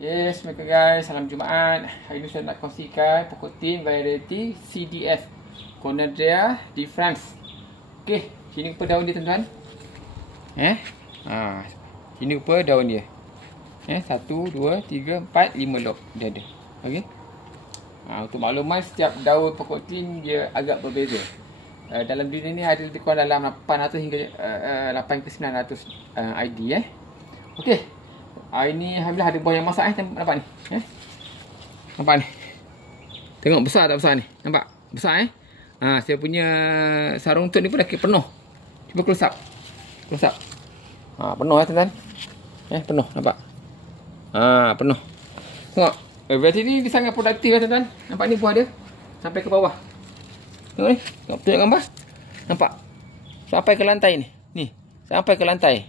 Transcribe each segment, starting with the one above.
Yes, Assalamualaikum guys, salam Jumaat. Hari ini saya nak kongsikan pokok tin variety CDF, Cornadria diffrans. Okey, sini rupa daun dia tuan-tuan. Sini rupa daun dia. 1, 2, 3, 4, 5 lok dia ada. Okey. Untuk makluman, setiap daun pokok tin dia agak berbeza. Dalam dunia ni ada lebih kurang dalam 800 hingga 8 ke 900 ID Okey. Ini alhamdulillah ada buah yang masak nampak ni. Nampak ni. Tengok besar tak besar ni? Nampak? Besar saya punya sarung tut ni pun dah penuh. Cuba close up. Close up. Penuh tuan-tuan. Penuh nampak? Penuh. Tengok. Variety ni dia sangat produktif tuan-tuan. Nampak ni buah dia sampai ke bawah. Tengok ni. Tengok tunjuk gambar. Nampak? Sampai ke lantai ni. Ni, sampai ke lantai.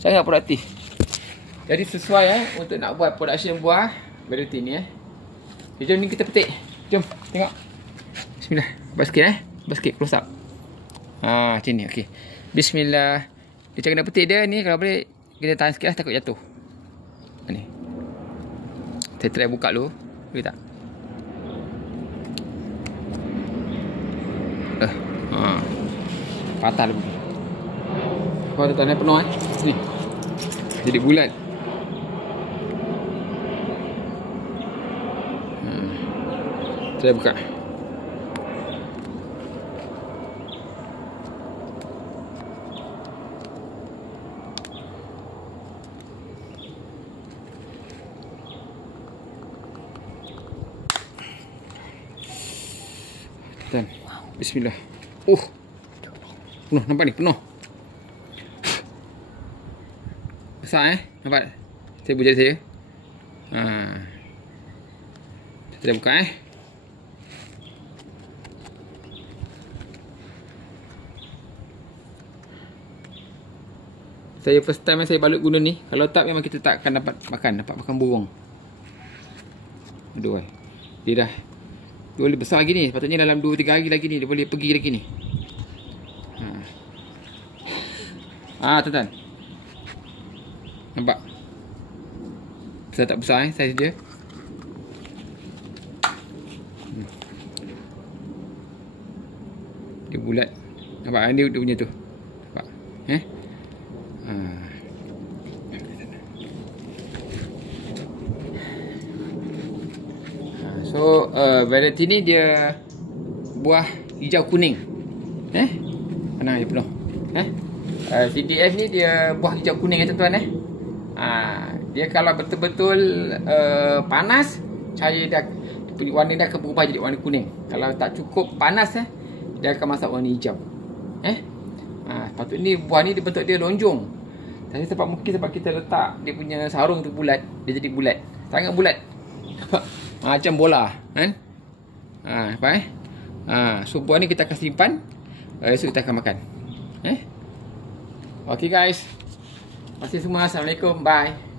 Sangat produktif. Jadi sesuai untuk nak buat production buah variety ni Jom ni kita petik. Jom tengok. Bismillah. Buat sikit buat sikit close up. Macam ni okey. Bismillah. Dia cara nak petik dia ni, kalau boleh kita tahan sikit takut jatuh. Ni. Saya try buka dulu. Boleh tak? Patah dulu. Kau tuan-tuan penuh Ni. Jadi bulat. Saya buka. Dan bismillah. Penuh, nampak ni, penuh. Besar nampak? Saya buat saya. Saya buka Saya first time saya balut guna ni. Kalau tak memang kita tak akan dapat makan burung. Aduh dia dah boleh besar lagi ni. Sepatutnya dalam 2-3 hari lagi ni dia boleh pergi lagi ni. Tuan-tuan. Nampak? Besar tak besar saiz dia. Dia bulat. Nampak dia punya tu. Nampak? So variety ni dia buah hijau kuning. Mana dia penuh. CDF ni dia buah hijau kuning tuan-tuan dia kalau betul-betul panas, cahaya dah warna dah akan berubah jadi warna kuning. Kalau tak cukup panas dia akan masak warna hijau. Patut ni buah ni dia bentuk dia lonjong. Tapi mungkin sebab kita letak dia punya sarung tu bulat, dia jadi bulat. Sangat bulat. Macam bola nampak so buah ni kita akan simpan, esok kita akan makan. Okay guys. Terima kasih semua. Assalamualaikum. Bye.